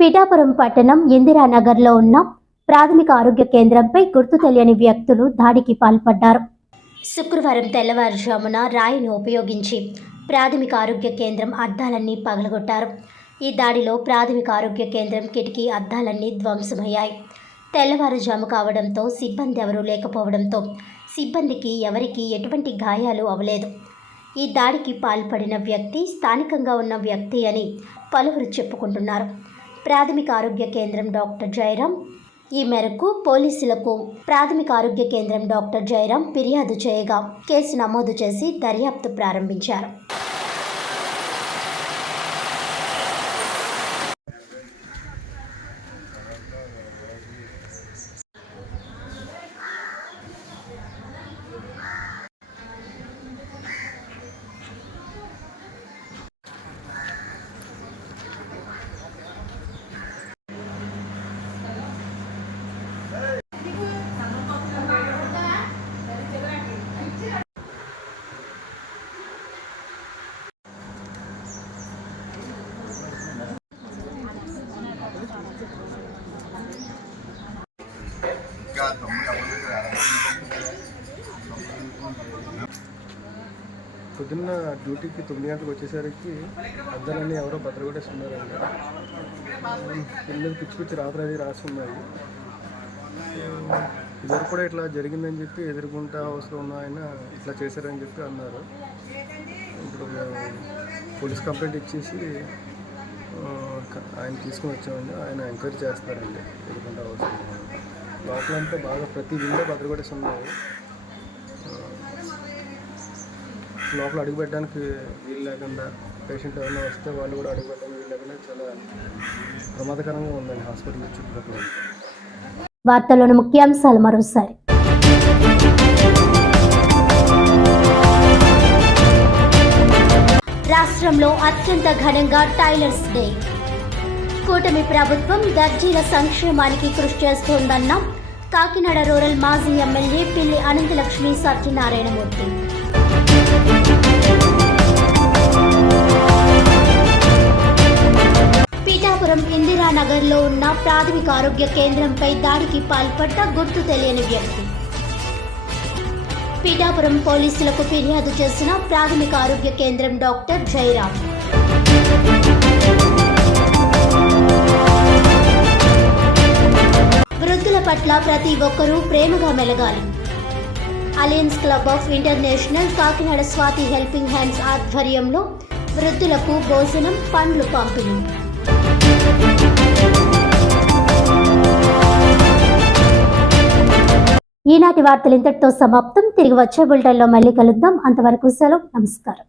పిఠాపురం పట్టణం ఇందిరానగర్లో ఉన్న ప్రాథమిక ఆరోగ్య కేంద్రంపై గుర్తు తెలియని వ్యక్తులు దాడికి పాల్పడ్డారు. శుక్రవారం తెల్లవారుజామున రాయిని ఉపయోగించి ప్రాథమిక ఆరోగ్య కేంద్రం అద్దాలన్నీ పగలగొట్టారు. ఈ దాడిలో ప్రాథమిక ఆరోగ్య కేంద్రం కిటికీ అద్దాలన్నీ ధ్వంసమయ్యాయి. తెల్లవారుజాము కావడంతో సిబ్బంది ఎవరూ లేకపోవడంతో సిబ్బందికి ఎవరికీ ఎటువంటి గాయాలు అవ్వలేదు. ఈ దాడికి పాల్పడిన వ్యక్తి స్థానికంగా ఉన్న వ్యక్తి అని పలువురు చెప్పుకుంటున్నారు. ప్రాథమిక ఆరోగ్య కేంద్రం డాక్టర్ జయరాం ఈ మేరకు పోలీసులకు ప్రాథమిక ఆరోగ్య కేంద్రం డాక్టర్ జయరాం ఫిర్యాదు చేయగా కేసు నమోదు చేసి దర్యాప్తు ప్రారంభించారు. పొద్దున్న డ్యూటీకి 9 గంటలకు వచ్చేసరికి అద్దాలన్నీ ఎవరో భద్రగొట్టేస్తున్నారండి. పిల్లలు పిచ్చి పిచ్చి రాత్రి రాసి ఉన్నాయి. ఇద్దరు కూడా ఇట్లా జరిగిందని చెప్పి ఎదుర్కొంటా హౌస్లో ఉన్న ఆయన ఇట్లా చేశారని చెప్పి అన్నారు. ఇప్పుడు పోలీస్ కంప్లైంట్ ఇచ్చేసి ఆయన తీసుకుని వచ్చామండి. ఆయన ఎంక్వైరీ చేస్తారండి. ఎదుర్కొంటా హౌస్ లోపలంతా బాగా ప్రతి విండో భద్రగొట్టేసి ఉన్నాయి. లోపల అడుగుపెట్టడానికి వీలు లేకుండా పేషెంట్ ఎవరైనా వస్తే వాళ్ళు కూడా అడుగుపెట్టడానికి వీలు లేకుండా చాలా ప్రమాదకరంగా ఉందండి హాస్పిటల్ చుట్టుపక్కల. వార్తల్లోని ముఖ్యాంశాలు మరోసారి. రాష్ట్రంలో అత్యంత ఘనంగా టైలర్స్ డే. కూటమి ప్రభుత్వం దర్జీల సంక్షేమానికి కృషి చేస్తోందన్న కాకినాడ రూరల్ మాజీ ఎమ్మెల్యే పిల్లి అనంతలక్ష్మి సత్యనారాయణమూర్తి. పిఠాపురం ఇందిరానగర్లో ఉన్న ప్రాథమిక ఆరోగ్య కేంద్రంపై దాడికి పాల్పడ్డ గుర్తు తెలియని వ్యక్తి. పిఠాపురం పోలీసులకు ఫిర్యాదు చేసిన ప్రాథమిక ఆరోగ్య కేంద్రం డాక్టర్ జయరాం. వృద్ధుల పట్ల ప్రతి ఒక్కరూ ప్రేమగా మెలగాలి. Alliance club of international Kakinada Swathi helping hands ఆధ్వర్యంలో వృద్ధులకు భోజనం, పండ్లు పంపిణీ. ఈనాటి వార్తలు ఇంతటితో సమాప్తం. తిరిగి వచ్చే బులెటిన్లో మళ్ళీ కలుద్దాం. అంతవరకు సెలవు. నమస్కారం.